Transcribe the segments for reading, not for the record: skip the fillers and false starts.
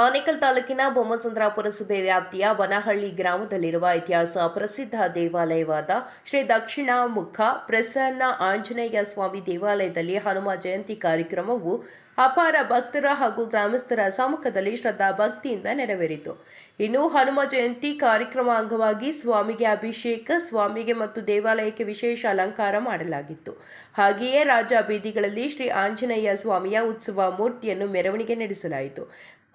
ಆನೇಕಲ್ ತಾಲೂಕಿನ ಬೊಮ್ಮಸಂದ್ರ ಪುರಸಭೆ ವ್ಯಾಪ್ತಿಯ ಬನಹಳ್ಳಿ ಗ್ರಾಮದಲ್ಲಿರುವ ಇತಿಹಾಸ ಪ್ರಸಿದ್ಧ ದೇವಾಲಯವಾದ ಶ್ರೀ ದಕ್ಷಿಣಾಮುಖ ಪ್ರಸನ್ನ ಆಂಜನೇಯ ಸ್ವಾಮಿ ದೇವಾಲಯದಲ್ಲಿ ಹನುಮ ಜಯಂತಿ ಕಾರ್ಯಕ್ರಮವು ಅಪಾರ ಭಕ್ತರ ಹಾಗೂ ಗ್ರಾಮಸ್ಥರ ಸಮ್ಮುಖದಲ್ಲಿ ಶ್ರದ್ಧಾ ಭಕ್ತಿಯಿಂದ ನೆರವೇರಿತು. ಇನ್ನು ಹನುಮ ಜಯಂತಿ ಕಾರ್ಯಕ್ರಮ ಅಂಗವಾಗಿ ಸ್ವಾಮಿಗೆ ಅಭಿಷೇಕ, ಸ್ವಾಮಿಗೆ ಮತ್ತು ದೇವಾಲಯಕ್ಕೆ ವಿಶೇಷ ಅಲಂಕಾರ ಮಾಡಲಾಗಿತ್ತು. ಹಾಗೆಯೇ ರಾಜ ಬೀದಿಗಳಲ್ಲಿ ಶ್ರೀ ಆಂಜನೇಯ ಸ್ವಾಮಿಯ ಉತ್ಸವ ಮೂರ್ತಿಯನ್ನು ಮೆರವಣಿಗೆ ನಡೆಸಲಾಯಿತು.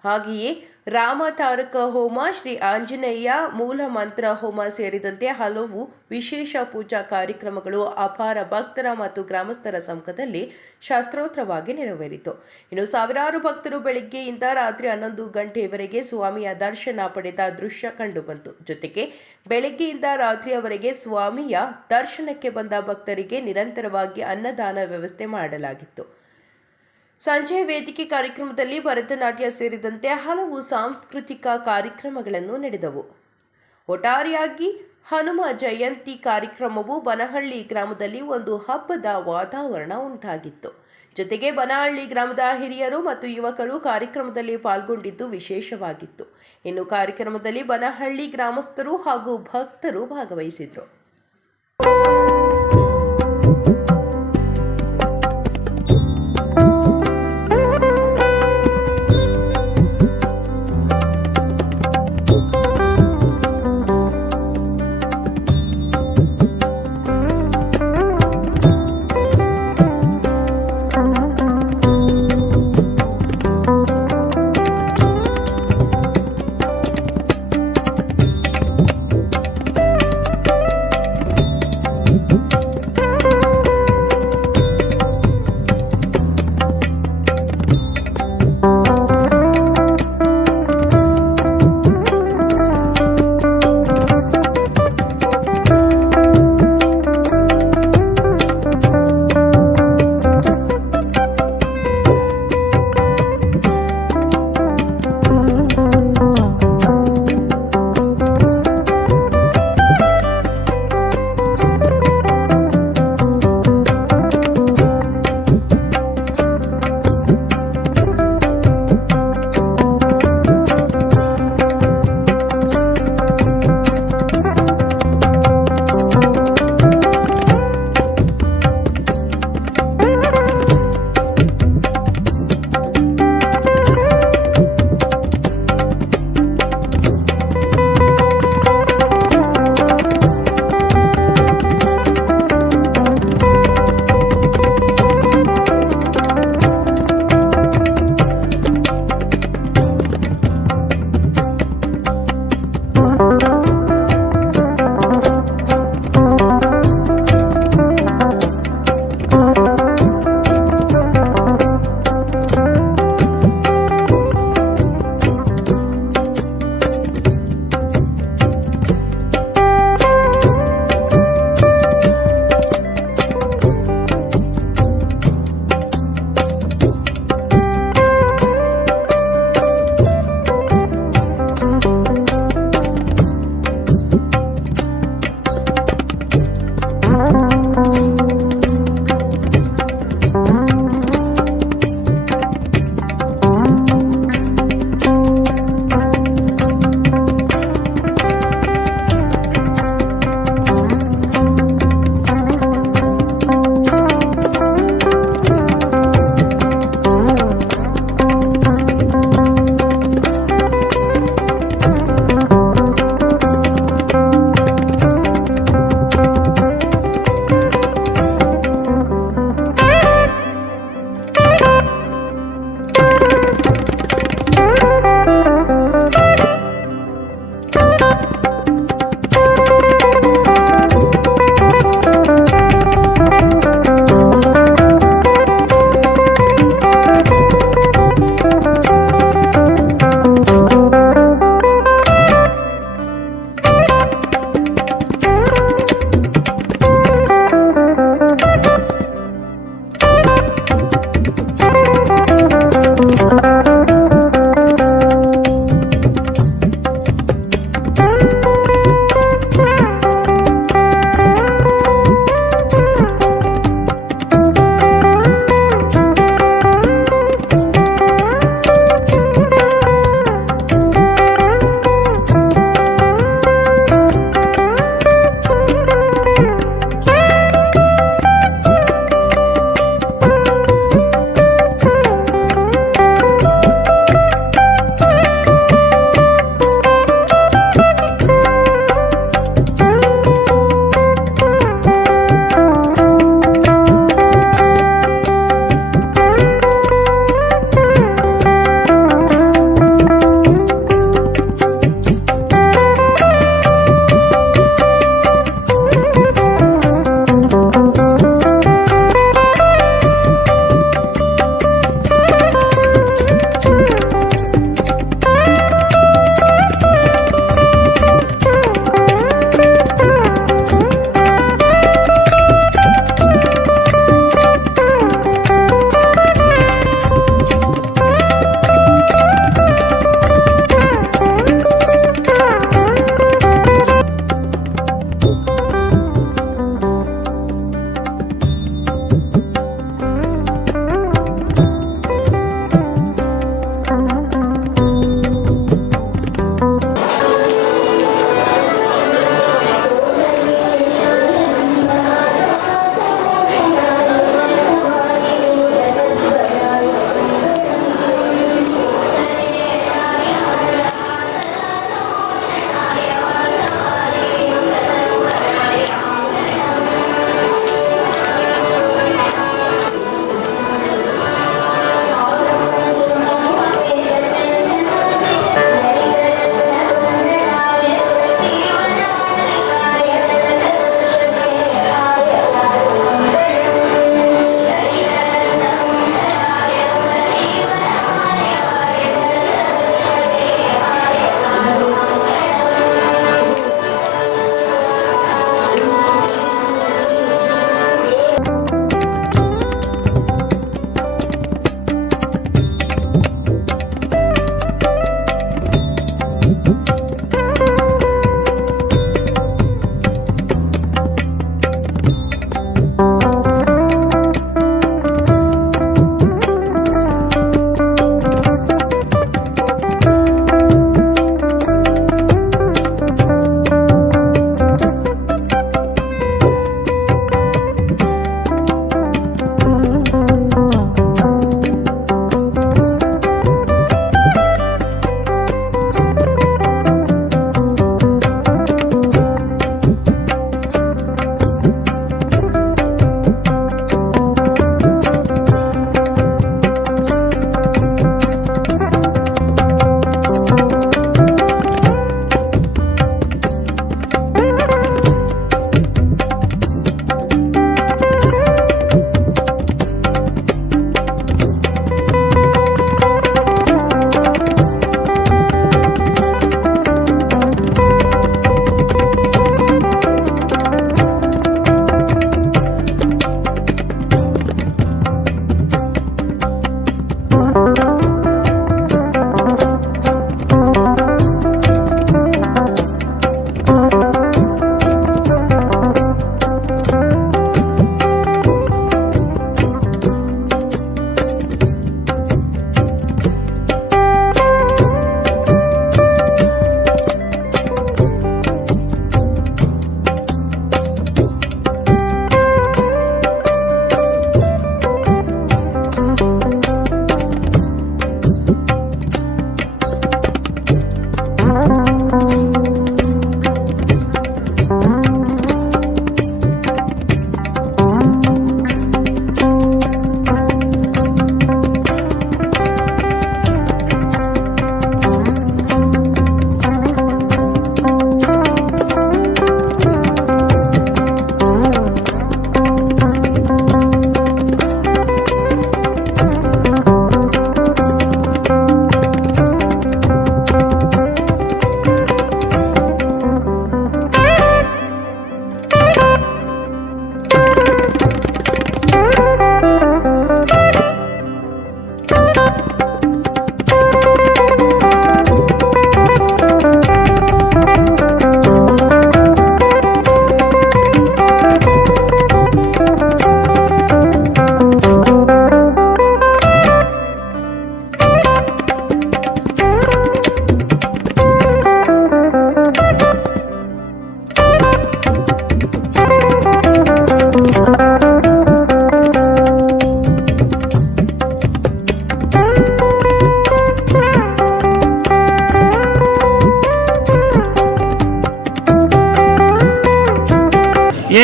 ಹಾಗೆಯೇ ರಾಮ ತಾರಕ ಹೋಮ, ಶ್ರೀ ಆಂಜನೇಯ ಮೂಲ ಮಂತ್ರ ಹೋಮ ಸೇರಿದಂತೆ ಹಲವು ವಿಶೇಷ ಪೂಜಾ ಕಾರ್ಯಕ್ರಮಗಳು ಅಪಾರ ಭಕ್ತರ ಮತ್ತು ಗ್ರಾಮಸ್ಥರ ಸಮ್ಮುಖದಲ್ಲಿ ಶಾಸ್ತ್ರೋತ್ರವಾಗಿ ನೆರವೇರಿತು. ಇನ್ನು ಸಾವಿರಾರು ಭಕ್ತರು ಬೆಳಗ್ಗೆಯಿಂದ ರಾತ್ರಿ 11 ಗಂಟೆಯವರೆಗೆ ಸ್ವಾಮಿಯ ದರ್ಶನ ಪಡೆದ ದೃಶ್ಯ ಕಂಡುಬಂತು. ಜೊತೆಗೆ ಬೆಳಗ್ಗೆಯಿಂದ ರಾತ್ರಿಯವರೆಗೆ ಸ್ವಾಮಿಯ ದರ್ಶನಕ್ಕೆ ಬಂದ ಭಕ್ತರಿಗೆ ನಿರಂತರವಾಗಿ ಅನ್ನದಾನ ವ್ಯವಸ್ಥೆ ಮಾಡಲಾಗಿತ್ತು. ಸಂಜೆ ವೇದಿಕೆ ಕಾರ್ಯಕ್ರಮದಲ್ಲಿ ಭರತನಾಟ್ಯ ಸೇರಿದಂತೆ ಹಲವು ಸಾಂಸ್ಕೃತಿಕ ಕಾರ್ಯಕ್ರಮಗಳನ್ನು ನಡೆದವು. ಒಟ್ಟಾರೆಯಾಗಿ ಹನುಮ ಜಯಂತಿ ಕಾರ್ಯಕ್ರಮವು ಬನಹಳ್ಳಿ ಗ್ರಾಮದಲ್ಲಿ ಒಂದು ಹಬ್ಬದ ವಾತಾವರಣ ಉಂಟಾಗಿತ್ತು. ಜೊತೆಗೆ ಬನಹಳ್ಳಿ ಗ್ರಾಮದ ಹಿರಿಯರು ಮತ್ತು ಯುವಕರು ಕಾರ್ಯಕ್ರಮದಲ್ಲಿ ಪಾಲ್ಗೊಂಡಿದ್ದು ವಿಶೇಷವಾಗಿತ್ತು. ಇನ್ನು ಕಾರ್ಯಕ್ರಮದಲ್ಲಿ ಬನಹಳ್ಳಿ ಗ್ರಾಮಸ್ಥರು ಹಾಗೂ ಭಕ್ತರು ಭಾಗವಹಿಸಿದರು.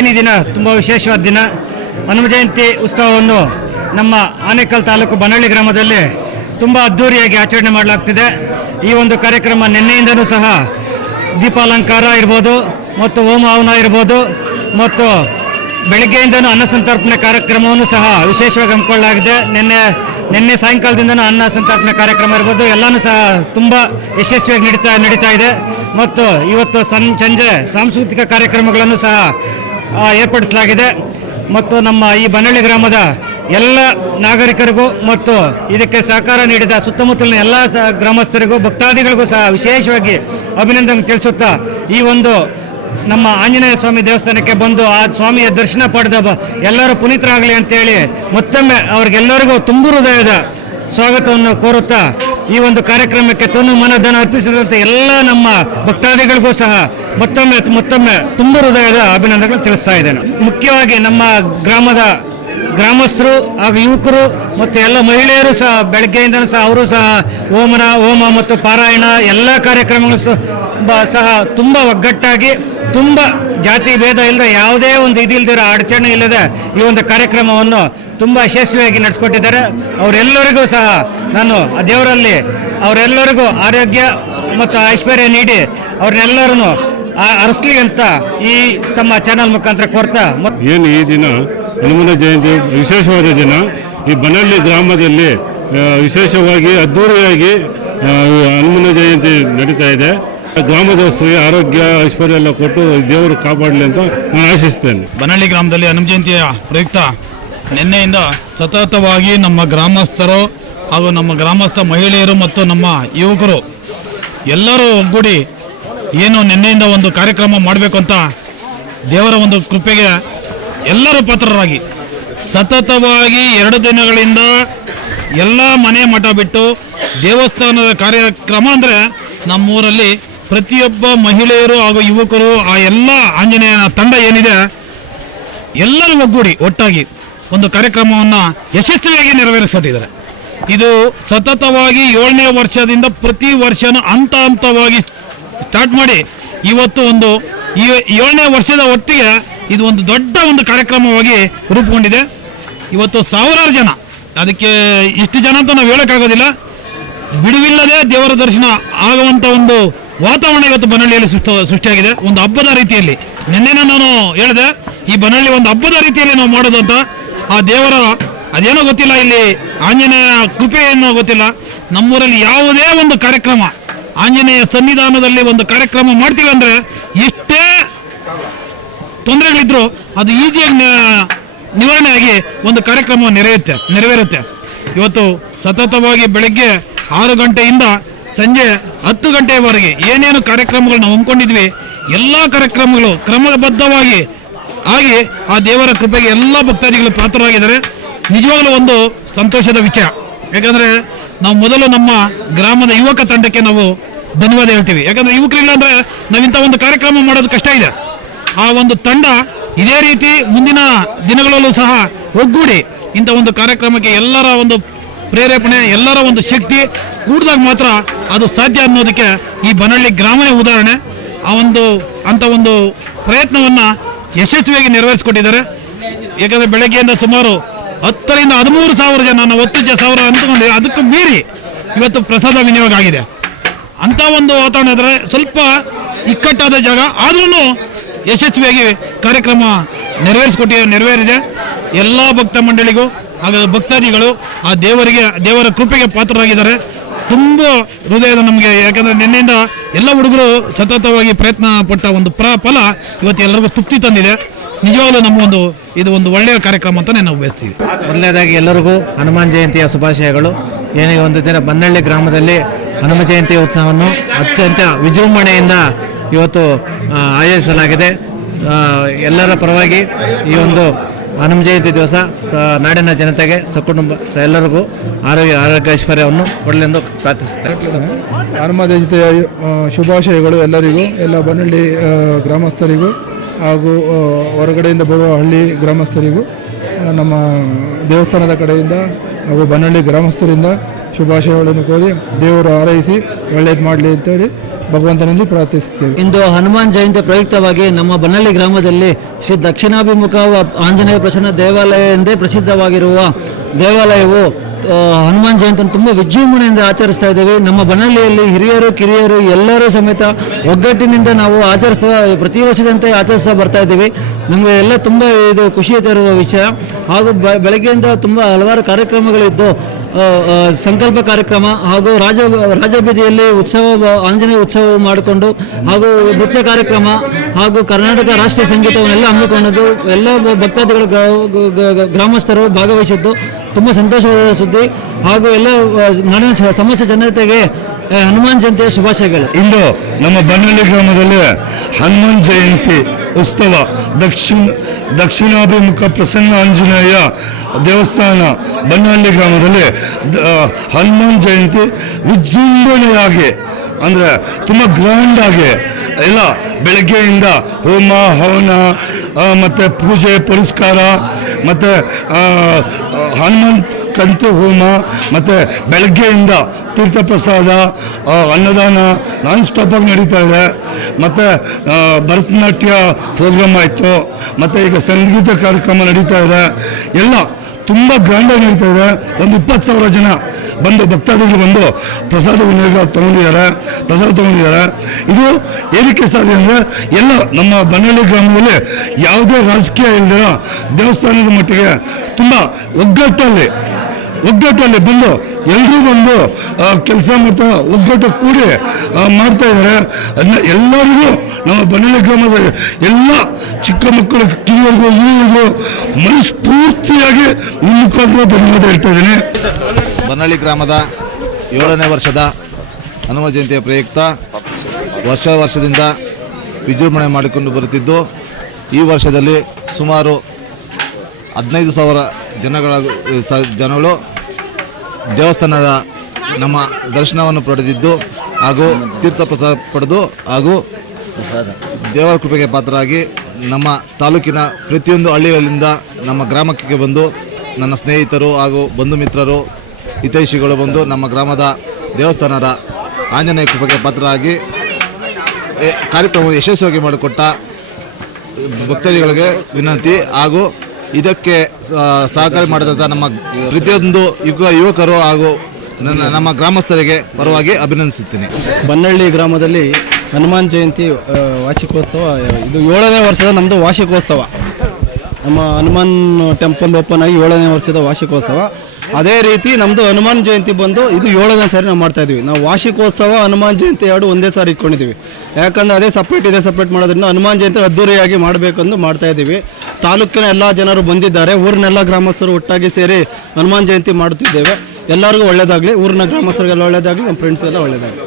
ಏನು ಈ ದಿನ ತುಂಬ ವಿಶೇಷವಾದ ದಿನ. ಹನುಮ ಜಯಂತಿ ಉತ್ಸವವನ್ನು ನಮ್ಮ ಆನೇಕಲ್ ತಾಲೂಕು ಬನಹಳ್ಳಿ ಗ್ರಾಮದಲ್ಲಿ ತುಂಬ ಅದ್ಧೂರಿಯಾಗಿ ಆಚರಣೆ ಮಾಡಲಾಗ್ತಿದೆ. ಈ ಒಂದು ಕಾರ್ಯಕ್ರಮ ನಿನ್ನೆಯಿಂದನೂ ಸಹ ದೀಪಾಲಂಕಾರ ಇರ್ಬೋದು ಮತ್ತು ಹೋಮ ಹವನ ಇರ್ಬೋದು ಮತ್ತು ಬೆಳಗ್ಗೆಯಿಂದನೂ ಅನ್ನ ಸಂತರ್ಪಣೆ ಕಾರ್ಯಕ್ರಮವನ್ನು ಸಹ ವಿಶೇಷವಾಗಿ ಹಮ್ಮಿಕೊಳ್ಳಲಾಗಿದೆ. ನಿನ್ನೆ ಸಾಯಂಕಾಲದಿಂದನೂ ಅನ್ನ ಸಂತರ್ಪಣೆ ಕಾರ್ಯಕ್ರಮ ಇರ್ಬೋದು ಎಲ್ಲನೂ ಸಹ ತುಂಬ ಯಶಸ್ವಿಯಾಗಿ ನಡೀತಾ ಇದೆ. ಮತ್ತು ಇವತ್ತು ಸಂಜೆ ಸಾಂಸ್ಕೃತಿಕ ಕಾರ್ಯಕ್ರಮಗಳನ್ನು ಸಹ ಏರ್ಪಡಿಸಲಾಗಿದೆ. ಮತ್ತು ನಮ್ಮ ಈ ಬನಹಳ್ಳಿ ಗ್ರಾಮದ ಎಲ್ಲ ನಾಗರಿಕರಿಗೂ ಮತ್ತು ಇದಕ್ಕೆ ಸಹಕಾರ ನೀಡಿದ ಸುತ್ತಮುತ್ತಲಿನ ಎಲ್ಲ ಗ್ರಾಮಸ್ಥರಿಗೂ ಭಕ್ತಾದಿಗಳಿಗೂ ಸಹ ವಿಶೇಷವಾಗಿ ಅಭಿನಂದನೆ ತಿಳಿಸುತ್ತಾ ಈ ಒಂದು ನಮ್ಮ ಆಂಜನೇಯ ಸ್ವಾಮಿ ದೇವಸ್ಥಾನಕ್ಕೆ ಬಂದು ಆ ಸ್ವಾಮಿಯ ದರ್ಶನ ಪಡೆದ ಎಲ್ಲರೂ ಪುನೀತರಾಗಲಿ ಅಂತೇಳಿ ಮತ್ತೊಮ್ಮೆ ಅವ್ರಿಗೆಲ್ಲರಿಗೂ ತುಂಬ ಹೃದಯದ ಸ್ವಾಗತವನ್ನು ಕೋರುತ್ತಾ ಈ ಒಂದು ಕಾರ್ಯಕ್ರಮಕ್ಕೆ ತನು ಮನ ಧನ ಅರ್ಪಿಸಿದಂಥ ಎಲ್ಲ ನಮ್ಮ ಭಕ್ತಾದಿಗಳಿಗೂ ಸಹ ಮತ್ತೊಮ್ಮೆ ತುಂಬ ಹೃದಯದ ಅಭಿನಂದನೆಗಳು ತಿಳಿಸ್ತಾ ಇದ್ದೇನೆ. ಮುಖ್ಯವಾಗಿ ನಮ್ಮ ಗ್ರಾಮದ ಗ್ರಾಮಸ್ಥರು ಹಾಗೂ ಯುವಕರು ಮತ್ತು ಎಲ್ಲ ಮಹಿಳೆಯರು ಸಹ ಬೆಳಗ್ಗೆಯಿಂದಲೂ ಸಹ ಅವರು ಸಹ ಹೋಮ ಮತ್ತು ಪಾರಾಯಣ ಎಲ್ಲ ಕಾರ್ಯಕ್ರಮಗಳು ಸಹ ತುಂಬ ಒಗ್ಗಟ್ಟಾಗಿ ತುಂಬ ಜಾತಿ ಭೇದ ಇಲ್ಲದೆ ಯಾವುದೇ ಒಂದು ಇದಿಲ್ಲದಿರೋ ಅಡಚಣೆ ಇಲ್ಲದೆ ಈ ಒಂದು ಕಾರ್ಯಕ್ರಮವನ್ನು ತುಂಬ ಯಶಸ್ವಿಯಾಗಿ ನಡೆಸ್ಕೊಟ್ಟಿದ್ದಾರೆ. ಅವರೆಲ್ಲರಿಗೂ ಸಹ ನಾನು ಆ ದೇವರಲ್ಲಿ ಅವರೆಲ್ಲರಿಗೂ ಆರೋಗ್ಯ ಮತ್ತು ಐಶ್ವರ್ಯ ನೀಡಿ ಅವ್ರನ್ನೆಲ್ಲರೂ ಅರಸಲಿ ಅಂತ ಈ ತಮ್ಮ ಚಾನಲ್ ಮುಖಾಂತರ ಕೋರ್ತಾ ಏನು ಈ ದಿನ ಹನುಮನ ಜಯಂತಿ ವಿಶೇಷವಾದ ದಿನ ಈ ಬನಹಳ್ಳಿ ಗ್ರಾಮದಲ್ಲಿ ವಿಶೇಷವಾಗಿ ಅದ್ಧೂರಿಯಾಗಿ ಹನುಮನ ಜಯಂತಿ ನಡೀತಾ ಇದೆ. ಗ್ರಾಮದವರಿಗೆ ಆರೋಗ್ಯ ಐಶ್ವರ್ಯ ಎಲ್ಲ ಕೊಟ್ಟು ದೇವರು ಕಾಪಾಡಲಿ ಅಂತ ನಾನು ಆಶಿಸ್ತೇನೆ. ಬನಹಳ್ಳಿ ಗ್ರಾಮದಲ್ಲಿ ಹನುಮ ಜಯಂತಿಯ ಪ್ರಯುಕ್ತ ನಿನ್ನೆಯಿಂದ ಸತತವಾಗಿ ನಮ್ಮ ಗ್ರಾಮಸ್ಥರು ಹಾಗೂ ನಮ್ಮ ಗ್ರಾಮಸ್ಥ ಮಹಿಳೆಯರು ಮತ್ತು ನಮ್ಮ ಯುವಕರು ಎಲ್ಲರೂ ಒಗ್ಗೂಡಿ ಏನು ನಿನ್ನೆಯಿಂದ ಒಂದು ಕಾರ್ಯಕ್ರಮ ಮಾಡಬೇಕು ಅಂತ ದೇವರ ಒಂದು ಕೃಪೆಗೆ ಎಲ್ಲರೂ ಪಾತ್ರರಾಗಿ ಸತತವಾಗಿ 2 ದಿನಗಳಿಂದ ಎಲ್ಲ ಮನೆ ಮಠ ಬಿಟ್ಟು ದೇವಸ್ಥಾನದ ಕಾರ್ಯಕ್ರಮ ಅಂದರೆ ನಮ್ಮೂರಲ್ಲಿ ಪ್ರತಿಯೊಬ್ಬ ಮಹಿಳೆಯರು ಹಾಗೂ ಯುವಕರು ಆ ಎಲ್ಲ ಆಂಜನೇಯನ ತಂಡ ಏನಿದೆ ಎಲ್ಲರೂ ಒಗ್ಗೂಡಿ ಒಟ್ಟಾಗಿ ಒಂದು ಕಾರ್ಯಕ್ರಮವನ್ನು ಯಶಸ್ವಿಯಾಗಿ ನೆರವೇರಿಸುತ್ತಿದ್ದಾರೆ. ಇದು ಸತತವಾಗಿ 7ನೇ ವರ್ಷದಿಂದ ಪ್ರತಿ ವರ್ಷನೂ ಹಂತವಾಗಿ ಸ್ಟಾರ್ಟ್ ಮಾಡಿ ಇವತ್ತು ಒಂದು ಈ 7ನೇ ವರ್ಷದ ಹೊತ್ತಿಗೆ ಇದು ಒಂದು ದೊಡ್ಡ ಒಂದು ಕಾರ್ಯಕ್ರಮವಾಗಿ ರೂಪುಗೊಂಡಿದೆ. ಇವತ್ತು ಸಾವಿರಾರು ಜನ, ಅದಕ್ಕೆ ಇಷ್ಟು ಜನ ಅಂತ ನಾವು ಹೇಳೋಕ್ಕಾಗೋದಿಲ್ಲ, ಬಿಡುವಿಲ್ಲದೆ ದೇವರ ದರ್ಶನ ಆಗುವಂಥ ಒಂದು ವಾತಾವರಣ ಇವತ್ತು ಬನಹಳ್ಳಿಯಲ್ಲಿ ಸೃಷ್ಟಿಯಾಗಿದೆ. ಒಂದು ಹಬ್ಬದ ರೀತಿಯಲ್ಲಿ ನಿನ್ನೆ ನಾನು ಹೇಳಿದೆ, ಈ ಬನಹಳ್ಳಿ ಒಂದು ಹಬ್ಬದ ರೀತಿಯಲ್ಲಿ ನಾವು ಮಾಡೋದು ಅಂತ. ಆ ದೇವರ ಅದೇನೋ ಗೊತ್ತಿಲ್ಲ, ಇಲ್ಲಿ ಆಂಜನೇಯ ಕೃಪೆ ಏನೋ ಗೊತ್ತಿಲ್ಲ, ನಮ್ಮೂರಲ್ಲಿ ಯಾವುದೇ ಒಂದು ಕಾರ್ಯಕ್ರಮ ಆಂಜನೇಯ ಸನ್ನಿಧಾನದಲ್ಲಿ ಒಂದು ಕಾರ್ಯಕ್ರಮ ಮಾಡ್ತೀವಿ ಅಂದರೆ ಎಷ್ಟೇ ತೊಂದರೆಗಳಿದ್ರು ಅದು ಈಜಿಯಾಗಿ ನಿವಾರಣೆಯಾಗಿ ಒಂದು ಕಾರ್ಯಕ್ರಮ ನೆರವೇರುತ್ತೆ. ಇವತ್ತು ಸತತವಾಗಿ ಬೆಳಗ್ಗೆ 6 ಗಂಟೆಯಿಂದ ಸಂಜೆ 10 ಗಂಟೆಯವರೆಗೆ ಏನೇನು ಕಾರ್ಯಕ್ರಮಗಳು ನಾವು ಹಮ್ಮಿಕೊಂಡಿದ್ವಿ ಎಲ್ಲ ಕಾರ್ಯಕ್ರಮಗಳು ಕ್ರಮಬದ್ಧವಾಗಿ ಆಗಿ ಆ ದೇವರ ಕೃಪೆಗೆ ಎಲ್ಲ ಭಕ್ತಾದಿಗಳು ಪಾತ್ರರಾಗಿದ್ದಾರೆ. ನಿಜವಾಗಲೂ ಒಂದು ಸಂತೋಷದ ವಿಷಯ. ಯಾಕಂದರೆ ನಾವು ಮೊದಲು ನಮ್ಮ ಗ್ರಾಮದ ಯುವಕ ತಂಡಕ್ಕೆ ನಾವು ಧನ್ಯವಾದ ಹೇಳ್ತೀವಿ. ಯಾಕಂದರೆ ಯುವಕರಿಲ್ಲ ಅಂದರೆ ನಾವಿಂಥ ಒಂದು ಕಾರ್ಯಕ್ರಮ ಮಾಡೋದು ಕಷ್ಟ ಇದೆ. ಆ ಒಂದು ತಂಡ ಇದೇ ರೀತಿ ಮುಂದಿನ ದಿನಗಳಲ್ಲೂ ಸಹ ಒಗ್ಗೂಡಿ ಇಂಥ ಒಂದು ಕಾರ್ಯಕ್ರಮಕ್ಕೆ ಎಲ್ಲರ ಒಂದು ಪ್ರೇರೇಪಣೆ, ಎಲ್ಲರ ಒಂದು ಶಕ್ತಿ ಕೂಡಿದಾಗ ಮಾತ್ರ ಅದು ಸಾಧ್ಯ ಅನ್ನೋದಕ್ಕೆ ಈ ಬನಹಳ್ಳಿ ಗ್ರಾಮನೇ ಉದಾಹರಣೆ. ಅಂಥ ಒಂದು ಪ್ರಯತ್ನವನ್ನು ಯಶಸ್ವಿಯಾಗಿ ನೆರವೇರಿಸಿಕೊಟ್ಟಿದ್ದಾರೆ. ಯಾಕಂದರೆ ಬೆಳಗ್ಗೆಯಿಂದ ಸುಮಾರು 10 ರಿಂದ 13 ಸಾವಿರ ಜನ, ನಾವು 10,000 ಅಂದ್ಕೊಂಡು ಅದಕ್ಕೂ ಮೀರಿ ಇವತ್ತು ಪ್ರಸಾದ ವಿನಿಯೋಗ ಆಗಿದೆ. ಅಂಥ ಒಂದು ವಾತಾವರಣ ಇದ್ದರೆ ಸ್ವಲ್ಪ ಇಕ್ಕಟ್ಟಾದ ಜಾಗ ಆದ್ರೂ ಯಶಸ್ವಿಯಾಗಿ ಕಾರ್ಯಕ್ರಮ ನೆರವೇರಿದೆ. ಎಲ್ಲ ಭಕ್ತ ಮಂಡಳಿಗೂ ಹಾಗೂ ಭಕ್ತಾದಿಗಳು ಆ ದೇವರ ಕೃಪೆಗೆ ಪಾತ್ರರಾಗಿದ್ದಾರೆ. ತುಂಬ ಹೃದಯದ ನಮಗೆ, ಯಾಕಂದರೆ ನಿನ್ನೆಯಿಂದ ಎಲ್ಲ ಹುಡುಗರು ಸತತವಾಗಿ ಪ್ರಯತ್ನ ಪಟ್ಟ ಒಂದು ಫಲ ಇವತ್ತು ಎಲ್ಲರಿಗೂ ತೃಪ್ತಿ ತಂದಿದೆ. ನಿಜವಾಗ್ಲೂ ಇದು ಒಂದು ಒಳ್ಳೆಯ ಕಾರ್ಯಕ್ರಮ ಅಂತ ನಾವು ಬಯಸ್ತೀವಿ. ಮೊದಲನೇದಾಗಿ ಎಲ್ಲರಿಗೂ ಹನುಮಾನ್ ಜಯಂತಿಯ ಶುಭಾಶಯಗಳು. ಏನೇ ಒಂದು ದಿನ ಬನ್ನಹಳ್ಳಿ ಗ್ರಾಮದಲ್ಲಿ ಹನುಮ ಜಯಂತಿ ಉತ್ಸವವನ್ನು ಅತ್ಯಂತ ವಿಜೃಂಭಣೆಯಿಂದ ಇವತ್ತು ಆಯೋಜಿಸಲಾಗಿದೆ. ಎಲ್ಲರ ಪರವಾಗಿ ಈ ಒಂದು ಹನುಮ ಜಯಂತಿ ದಿವಸ ನಾಡಿನ ಜನತೆಗೆ ಸಕುಟುಂಬ ಎಲ್ಲರಿಗೂ ಆರೋಗ್ಯ ಐಶ್ವರ್ಯವನ್ನು ಕೊಡಲೆಂದು ಪ್ರಾರ್ಥಿಸುತ್ತೇವೆ. ಹನುಮ ಜಯಂತಿಯ ಶುಭಾಶಯಗಳು ಎಲ್ಲರಿಗೂ, ಎಲ್ಲ ಬನ್ನಹಳ್ಳಿ ಗ್ರಾಮಸ್ಥರಿಗೂ ಹಾಗೂ ಹೊರಗಡೆಯಿಂದ ಬರುವ ಹಳ್ಳಿ ಗ್ರಾಮಸ್ಥರಿಗೂ, ನಮ್ಮ ದೇವಸ್ಥಾನದ ಕಡೆಯಿಂದ ಹಾಗೂ ಬನ್ನಹಳ್ಳಿ ಗ್ರಾಮಸ್ಥರಿಂದ ಶುಭಾಶಯಗಳನ್ನು ಕೋರಿ ದೇವರು ಹಾರೈಸಿ ಒಳ್ಳೇದು ಮಾಡಲಿ ಅಂತೇಳಿ ಭಗವಂತನಲ್ಲಿ ಪ್ರಾರ್ಥಿಸುತ್ತೇವೆ. ಇಂದು ಹನುಮಾನ್ ಜಯಂತಿ ಪ್ರಯುಕ್ತವಾಗಿ ನಮ್ಮ ಬನ್ನಳ್ಳಿ ಗ್ರಾಮದಲ್ಲಿ ಶ್ರೀ ದಕ್ಷಿಣಾಭಿಮುಖ ಆಂಜನೇಯ ಪ್ರಸನ್ನ ದೇವಾಲಯ ಎಂದೇ ಪ್ರಸಿದ್ಧವಾಗಿರುವ ದೇವಾಲಯವು ಹನುಮಾನ್ ಜಯಂತಿಯನ್ನು ತುಂಬ ವಿಜೃಂಭಣೆಯಿಂದ ಆಚರಿಸ್ತಾ ಇದ್ದೇವೆ. ನಮ್ಮ ಬನ್ನಳ್ಳಿಯಲ್ಲಿ ಹಿರಿಯರು ಕಿರಿಯರು ಎಲ್ಲರೂ ಸಮೇತ ಒಗ್ಗಟ್ಟಿನಿಂದ ನಾವು ಪ್ರತಿ ವರ್ಷದಂತೆ ಆಚರಿಸ್ತಾ ಬರ್ತಾ ಇದ್ದೀವಿ. ನಮಗೆ ಎಲ್ಲ ತುಂಬ ಇದು ಖುಷಿ ತರುವ ವಿಷಯ. ಹಾಗೂ ಬೆಳಗ್ಗೆಯಿಂದ ತುಂಬ ಹಲವಾರು ಕಾರ್ಯಕ್ರಮಗಳಿದ್ದು ಸಂಕಲ್ಪ ಕಾರ್ಯಕ್ರಮ ಹಾಗೂ ರಾಜಬೀದಿಯಲ್ಲಿ ಆಂಜನೇಯ ಉತ್ಸವ ಮಾಡಿಕೊಂಡು ಹಾಗೂ ನೃತ್ಯ ಕಾರ್ಯಕ್ರಮ ಹಾಗೂ ಕರ್ನಾಟಕ ರಾಷ್ಟ್ರೀಯ ಸಂಗೀತವನ್ನೆಲ್ಲ ಹಮ್ಮಿಕೊಂಡದ್ದು ಎಲ್ಲ ಭಕ್ತಾದಿಗಳು ಗ್ರಾಮಸ್ಥರು ಭಾಗವಹಿಸಿದ್ದು ತುಂಬ ಸಂತೋಷವಾದ ಸುದ್ದಿ. ಹಾಗೂ ಎಲ್ಲ ನಾಡಿನ ಸಮಸ್ತ ಜನತೆಗೆ ಹನುಮಾನ್ ಜಯಂತಿಯ ಶುಭಾಶಯಗಳು. ಇಂದು ನಮ್ಮ ಬನ್ನಳ್ಳಿ ಗ್ರಾಮದಲ್ಲಿ ಹನುಮಾನ್ ಜಯಂತಿ ಉತ್ಸವ ದಕ್ಷಿಣಾಭಿಮುಖ ಪ್ರಸನ್ನ ಆಂಜನೇಯ ದೇವಸ್ಥಾನ ಬನ್ನಳ್ಳಿ ಗ್ರಾಮದಲ್ಲಿ ಹನುಮಾನ್ ಜಯಂತಿ ವಿಜೃಂಭಣೆಯಾಗಿ ಅಂದರೆ ತುಂಬ ಗ್ರ್ಯಾಂಡಾಗಿ ಎಲ್ಲ ಬೆಳಗ್ಗೆಯಿಂದ ಹೋಮ ಹವನ ಮತ್ತು ಪೂಜೆ ಪುರಸ್ಕಾರ ಮತ್ತು ಹನುಮಂತ ಕಂತು ಹೋಮ ಮತ್ತು ಬೆಳಗ್ಗೆಯಿಂದ ತೀರ್ಥ ಪ್ರಸಾದ ಅನ್ನದಾನ ನಾನ್ ಸ್ಟಾಪಾಗಿ ನಡೀತಾ ಇದೆ. ಮತ್ತು ಭರತನಾಟ್ಯ ಪ್ರೋಗ್ರಾಮ್ ಆಯಿತು. ಮತ್ತು ಈಗ ಸಂಗೀತ ಕಾರ್ಯಕ್ರಮ ನಡೀತಾ ಇದೆ. ಎಲ್ಲ ತುಂಬ ಗ್ರ್ಯಾಂಡಾಗಿ ನಡೀತಾ ಇದೆ. ಒಂದು 20,000 ಜನ ಬಂದು ಭಕ್ತಾದಿಗಳು ಬಂದು ಪ್ರಸಾದ ವಿನಿಯೋಗ ತೊಗೊಂಡಿದ್ದಾರೆ. ಇದು ಏನಕ್ಕೆ ಸಾಧ್ಯ ಅಂದರೆ ಎಲ್ಲ ನಮ್ಮ ಬನ್ನಳ್ಳಿ ಗ್ರಾಮದಲ್ಲಿ ಯಾವುದೇ ರಾಜಕೀಯ ಇಲ್ಲದಿರೋ ದೇವಸ್ಥಾನದ ಮಟ್ಟಿಗೆ ತುಂಬ ಒಗ್ಗಟ್ಟಲ್ಲಿ ಬಂದು ಎಲ್ಲರೂ ಬಂದು ಕೆಲಸ ಮಾಡ್ತಾ ಒಗ್ಗಟ್ಟು ಕೂಡಿ ಮಾಡ್ತಾ ಇದ್ದಾರೆ. ಅದನ್ನ ಎಲ್ಲರಿಗೂ ನಮ್ಮ ಬನ್ನಳ್ಳಿ ಗ್ರಾಮದ ಎಲ್ಲ ಚಿಕ್ಕ ಮಕ್ಕಳು ಕಿರಿಯರಿಗೂ ಹಿರಿಯರಿಗೂ ಮನಸ್ಫೂರ್ತಿಯಾಗಿ ನಿಮ್ಮ ಮುಖಾಂತರ ಧನ್ಯವಾದ ಹೇಳ್ತಾ ಇದ್ದೀನಿ. ಬನ್ನಳ್ಳಿ ಗ್ರಾಮದ 7ನೇ ವರ್ಷದ ಹನುಮ ಜಯಂತಿಯ ಪ್ರಯುಕ್ತ ವರ್ಷದಿಂದ ವಿಜೃಂಭಣೆ ಮಾಡಿಕೊಂಡು ಬರುತ್ತಿದ್ದು, ಈ ವರ್ಷದಲ್ಲಿ ಸುಮಾರು 15,000 ಜನಗಳು ದೇವಸ್ಥಾನದ ನಮ್ಮ ದರ್ಶನವನ್ನು ಪಡೆದಿದ್ದು ಹಾಗೂ ತೀರ್ಥ ಪ್ರಸಾದ ಪಡೆದು ಹಾಗೂ ದೇವರ ಕೃಪೆಗೆ ಪಾತ್ರರಾಗಿ ನಮ್ಮ ತಾಲೂಕಿನ ಪ್ರತಿಯೊಂದು ಹಳ್ಳಿಗಳಿಂದ ನಮ್ಮ ಗ್ರಾಮಕ್ಕೆ ಬಂದು ನನ್ನ ಸ್ನೇಹಿತರು ಹಾಗೂ ಬಂಧು ಮಿತ್ರರು ಹಿತೈಷಿಗಳು ಬಂದು ನಮ್ಮ ಗ್ರಾಮದ ದೇವಸ್ಥಾನದ ಆಂಜನೇಯ ಕೃಪೆಗೆ ಪಾತ್ರರಾಗಿ ಕಾರ್ಯಕ್ರಮ ಯಶಸ್ವಿಯಾಗಿ ಮಾಡಿಕೊಟ್ಟ ಭಕ್ತಾದಿಗಳಿಗೆ ವಿನಂತಿ. ಹಾಗೂ ಇದಕ್ಕೆ ಸಹಕಾರ ಮಾಡಿದಂಥ ನಮ್ಮ ಪ್ರತಿಯೊಂದು ಯುವಕರು ಹಾಗೂ ನಮ್ಮ ಗ್ರಾಮಸ್ಥರಿಗೆ ಪರವಾಗಿ ಅಭಿನಂದಿಸುತ್ತೇನೆ. ಬನ್ನಳ್ಳಿ ಗ್ರಾಮದಲ್ಲಿ ಹನುಮಾನ್ ಜಯಂತಿ ವಾರ್ಷಿಕೋತ್ಸವ ಇದು 7ನೇ ವರ್ಷದ ನಮ್ಮದು ವಾರ್ಷಿಕೋತ್ಸವ. ನಮ್ಮ ಹನುಮಾನ್ ಟೆಂಪಲ್ ಓಪನ್ ಆಗಿ 7ನೇ ವರ್ಷದ ವಾರ್ಷಿಕೋತ್ಸವ. ಅದೇ ರೀತಿ ನಮ್ಮದು ಹನುಮಾನ್ ಜಯಂತಿ ಬಂದು ಇದು 7ನೇ ಸಾರಿ ನಾವು ಮಾಡ್ತಾ ಇದ್ದೀವಿ. ನಾವು ವಾರ್ಷಿಕೋತ್ಸವ ಹನುಮಾನ್ ಜಯಂತಿ ಎರಡು ಒಂದೇ ಸಾರಿ ಇಟ್ಕೊಂಡಿದ್ದೀವಿ. ಯಾಕಂದರೆ ಅದೇ ಸಪ್ರೇಟ್ ಮಾಡೋದ್ರಿಂದ ಹನುಮಾನ್ ಜಯಂತಿ ಅದ್ದೂರಿಯಾಗಿ ಮಾಡಬೇಕೆಂದು ಮಾಡ್ತಾ ಇದ್ದೀವಿ. ತಾಲೂಕಿನ ಎಲ್ಲ ಜನರು ಬಂದಿದ್ದಾರೆ. ಊರಿನೆಲ್ಲ ಗ್ರಾಮಸ್ಥರು ಒಟ್ಟಾಗಿ ಸೇರಿ ಹನುಮಾನ್ ಜಯಂತಿ ಮಾಡುತ್ತಿದ್ದೇವೆ. ಎಲ್ಲರಿಗೂ ಒಳ್ಳೆಯದಾಗಲಿ, ಊರಿನ ಗ್ರಾಮಸ್ಥರಿಗೆಲ್ಲ ಒಳ್ಳೆಯದಾಗಲಿ, ನಮ್ಮ ಫ್ರೆಂಡ್ಸ್ ಎಲ್ಲ ಒಳ್ಳೆಯದಾಗಲಿ.